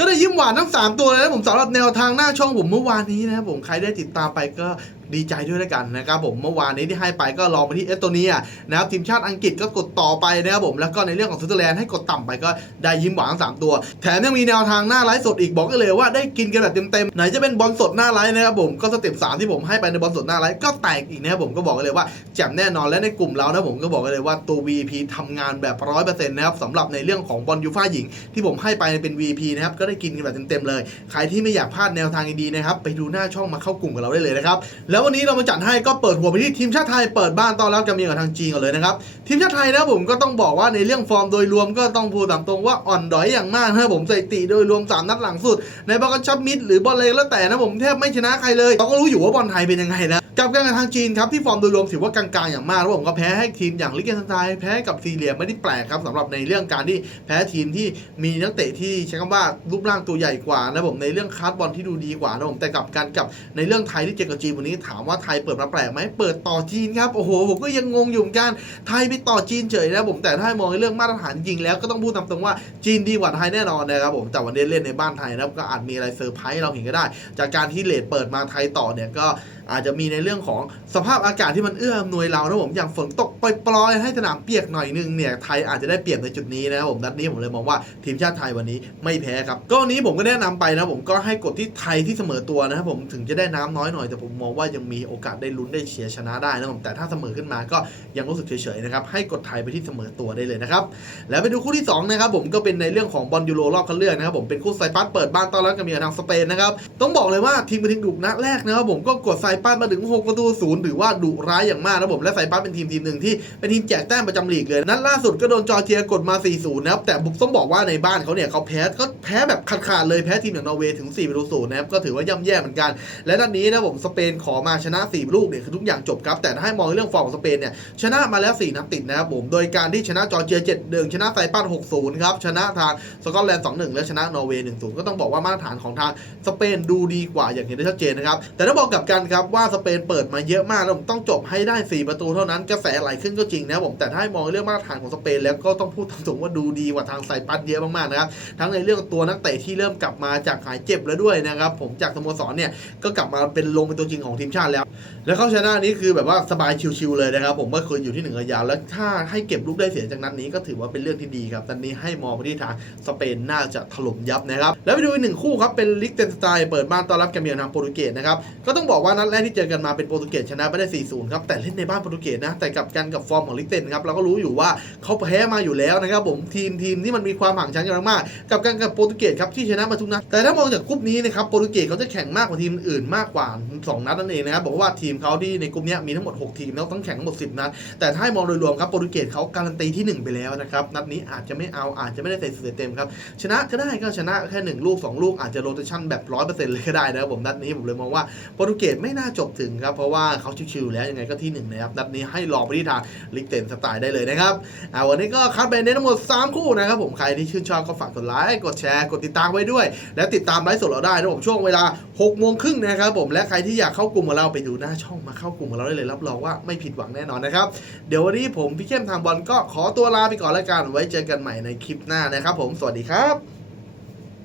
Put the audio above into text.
ก็ได้ยิ้มหวานทั้ง 3 ตัวเลยนะผมสำหรับแนวทางหน้าช่องผมเมื่อวานนี้นะครับผมใครได้ติดตามไปก็ ดีใจด้วยแล้วกันนะครับผมเมื่อวานนี้ที่ให้ไปก็ลองไปที่เอสโตเนียนะครับทีมชาติอังกฤษก็กดต่อไปนะครับผมแล้วก็ในเรื่องของสวิตเซอร์แลนด์ให้กดต่ำไปก็ได้ยิ้มหวานสามตัว แถมยังมีแนวทางหน้าไลฟ์สดอีกบอกกันเลยว่าได้กินกันแบบเต็มๆไหนจะเป็นบอลสดหน้าไลฟ์นะครับผมก็สเต็ปสามที่ผมให้ไปในบอลสดหน้าไลฟ์ก็แตกอีกนะครับผมก็บอกกันเลยว่าแจ่มแน่นอนและในกลุ่มเรานะผมก็บอกกันเลยว่าตัว VP ทำงานแบบร้อยเปอร์เซ็นต์นะครับสำหรับในเรื่องของบอลยูฟ่าหญิง ที่ผมให้ไปเป็น VP นะครับก็ได้กินกันแบบเต็มๆเลยใครที่ไม่อยากพลาดแนวทางดีๆนะครับไปดูหน้าช่องมาเข้ากลุ่มกับเราได้เลยนะครับแล้ววันนี้เรามาจัดให้ก็เปิดหัวไปที่ทีมชาติไทยเปิดบ้านต้อนรับกับเมียกับทางจีนกันเลยนะครับทีมชาติไทยนะผมก็ต้องบอกว่าในเรื่องฟอร์มโดยรวมก็ต้องพูดตามตรงว่าอ่อนดอยอย่างมากนะผมสถิติโดยรวม 3 นัดหลังสุด ในบอลกระชับมิดหรือบอลเลยแล้วแต่นะผมแทบไม่ชนะใครเลยเราก็รู้อยู่ว่าบอลไทยเป็นยังไงนะ กับการกับทางจีนครับที่ฟอร์มโดยรวมถือว่ากลางๆอย่างมากแล้วผมก็แพ้ให้ทีมอย่างลิเกนสไตน์แพ้กับซีเรียไม่ได้แปลกครับสำหรับในเรื่องการที่แพ้ทีมที่มีนักเตะที่ใช้คำว่ารูปร่างตัวใหญ่กว่านะผมในเรื่องคัดบอลที่ดูดีกว่านะผมแต่กับการกับในเรื่องไทยที่เจอกับจีนวันนี้ถามว่าไทยเปิดมาแปลกไหมเปิดต่อจีนครับโอ้โหผมก็ยังงงอยู่เหมือนกันไทยไปต่อจีนเฉยนะผมแต่ถ้าให้มองในเรื่องมาตรฐานจริงแล้วก็ต้องพูดตามตรงว่าจีนดีกว่าไทยแน่นอนนะครับผมแต่วันนี้เล่นในบ้านไทยนะก็อาจมีอะไรเซอร์ไพรส์เราเห็นก็ได้ จากการที่เลดเปิดมาไทยต่อเนี่ยก็ อาจจะมีในเรื่องของสภาพอากาศที่มันเอื้ออำนวยเรานะผมอย่างฝนตกปล่อยๆให้สนามเปียกหน่อยนึงเนี่ยไทยอาจจะได้เปรียบในจุดนี้นะครับผมนัดนี้ผมเลยมองว่าทีมชาติไทยวันนี้ไม่แพ้ครับก็วันนี้ผมก็แนะนำไปนะผมก็ให้กดที่ไทยที่เสมอตัวนะครับผมถึงจะได้น้ำน้อยหน่อยแต่ผมมองว่ายังมีโอกาสได้ลุ้นได้เฉียชนะได้นะผมแต่ถ้าเสมอขึ้นมาก็ยังรู้สึกเฉยๆนะครับให้กดไทยไปที่เสมอตัวได้เลยนะครับแล้วไปดูคู่ที่สองนะครับผมก็เป็นในเรื่องของบอลยูโรรอบคัดเลือกนะครับผมเป็นคู่ไซปัสเปิดบ้านต้อนรับกับเมียทางสเปนนะครับต้องบอกเลยว่าทีมกระทิงดุนัดแรกนะครับผมก็กดไซปัสมาถึง 6 ประตูศูนย์ถือว่าดุร้ายอย่างมากนะผมและไซปัสเป็นทีมทีมหนึ่งที่เป็นทีมแจกแต้มประจำลีกเลย นัดล่าสุดก็โดนจอร์เจียกดมา 4-0 นะครับแต่ผมต้องบอกว่าในบ้านเขาเนี่ยเขาแพ้ก็แพ้แบบขาดๆเลยแพ้ทีมอย่างนอร์เวย์ถึง4ประตูศูนย์นะครับก็ถือว่าย่ำแย่เหมือนกัน และนัดนี้นะผมสเปนขอมาชนะ4ลูกเนี่ยคือทุกอย่างจบครับแต่ถ้าให้มองเรื่องฟอร์มของสเปนเนี่ยชนะมาแล้ว 4นัดติดนะครับผมโดยการที่ชนะจอร์เจีย7-1ชนะไซปัส6-0ครับชนะทางสกอตแลนด์2-1และชนะนอร์เวย์1-0ก็ต้องบอกว่ามาตรฐานของทางสเปนดูดีกว่าอย่างเห็นได้ชัดเจนนะครับแต่ถ้าบอกกลับกันครับว่าสเปนเปิดมาเยอะมากแล้วผมต้องจบให้ได้ 4 ประตูเท่านั้นกระแสไหลขึ้นก็จริงนะผมแต่ถ้าให้มองเรื่องมาตรฐานของสเปนแล้วก็ต้องพูดตามตรงว่าดูดีกว่าทางไซปัสเยอะมากๆนะครับทั้งในเรื่องตัวนักเตะที่เริ่มกลับมาจากหายเจ็บแล้วด้วยนะครับผมจากสโมสรเนี่ยก็กลับมาเป็นลงเป็นตัวจริงของทีมชาติแล้ว แล้วเข้าชนะนี้คือแบบว่าสบายชิวๆเลยนะครับผมเมื่อคืนอยู่ที่หนึ่งระยาวแล้วถ้าให้เก็บลูกได้เสียจากนัดนี้ก็ถือว่าเป็นเรื่องที่ดีครับตอนนี้ให้มองไปที่ทางสเปนน่าจะถล่มยับนะครับแล้วไปดูอีกหนึ่งคู่ครับเป็นลิกเตนสไตน์เปิดบ้านต้อนรับแกมเมียทางโปรตุเกสนะครับก็ต้องบอกว่านัดแรกที่เจอกันมาเป็นโปรตุเกสชนะไปได้ 4-0 ครับ แต่เล่นในบ้านโปรตุเกสนะ แต่กับกันกับฟอร์มของลิเตนครับ เราก็รู้อยู่ว่าเขาแพ้มาอยู่แล้วนะครับผม ทีมทีมที่มันมีความห่างชั้นกันมาก กับกันกับโปรตุเกสครับที่ชนะมาทุกนัด แต่ถ้ามองจากกลุ่มนี้นะครับ โปรตุเกสเขาจะแข่งมากกว่าทีมอื่นมากกว่า 2 นัดนั่นเองนะครับ บอกว่าทีมเขาที่ในกลุ่มนี้มีทั้งหมด 6 ทีมแล้วต้องแข่งทั้งหมด 10 นัด แต่ถ้ามองโดยรวมครับ โปรตุเกสเขาการันตีที่ 1 ไปแล้วนะครับ นัดนี้อาจจะไม่เอา อาจจะไม่ได้ใส่สูตรเต็มครับ ชนะก็ได้ก็ชนะแค่ 1 ลูก 2 ลูกอาจจะโรเตชันแบบ100%เลยก็ได้นะครับผมนัดนี้ผมเลยมองว่าโปรตุเกสไม่น่าจบถึงครับ เพราะว่าเขาชิวๆแล้วยังไงก็ที่1นะครับนัดนี้ให้ลองไปที่ทางลิกเตนสไตล์ได้เลยนะครับอ่าวันนี้ก็คัดไปในทั้งหมด 3 คู่นะครับผมใครที่ชื่นชอบก็ฝากกดไลค์กดแชร์กดติดตามไว้ด้วย และติดตามไลฟ์สดเราได้นะผมช่วงเวลา6โมงครึ่งนะครับผมและใครที่อยากเข้ากลุ่มกับเราไปดูหน้าช่องมาเข้ากลุ่มกับเราได้เลยรับรองว่าไม่ผิดหวังแน่นอนนะครับเดี๋ยววันนี้ผมพี่เข้มทางบอลก็ขอตัวลาไปก่อนแล้วกันไว้เจอกันใหม่ในคลิปหน้านะครับผมสวัสดีครับ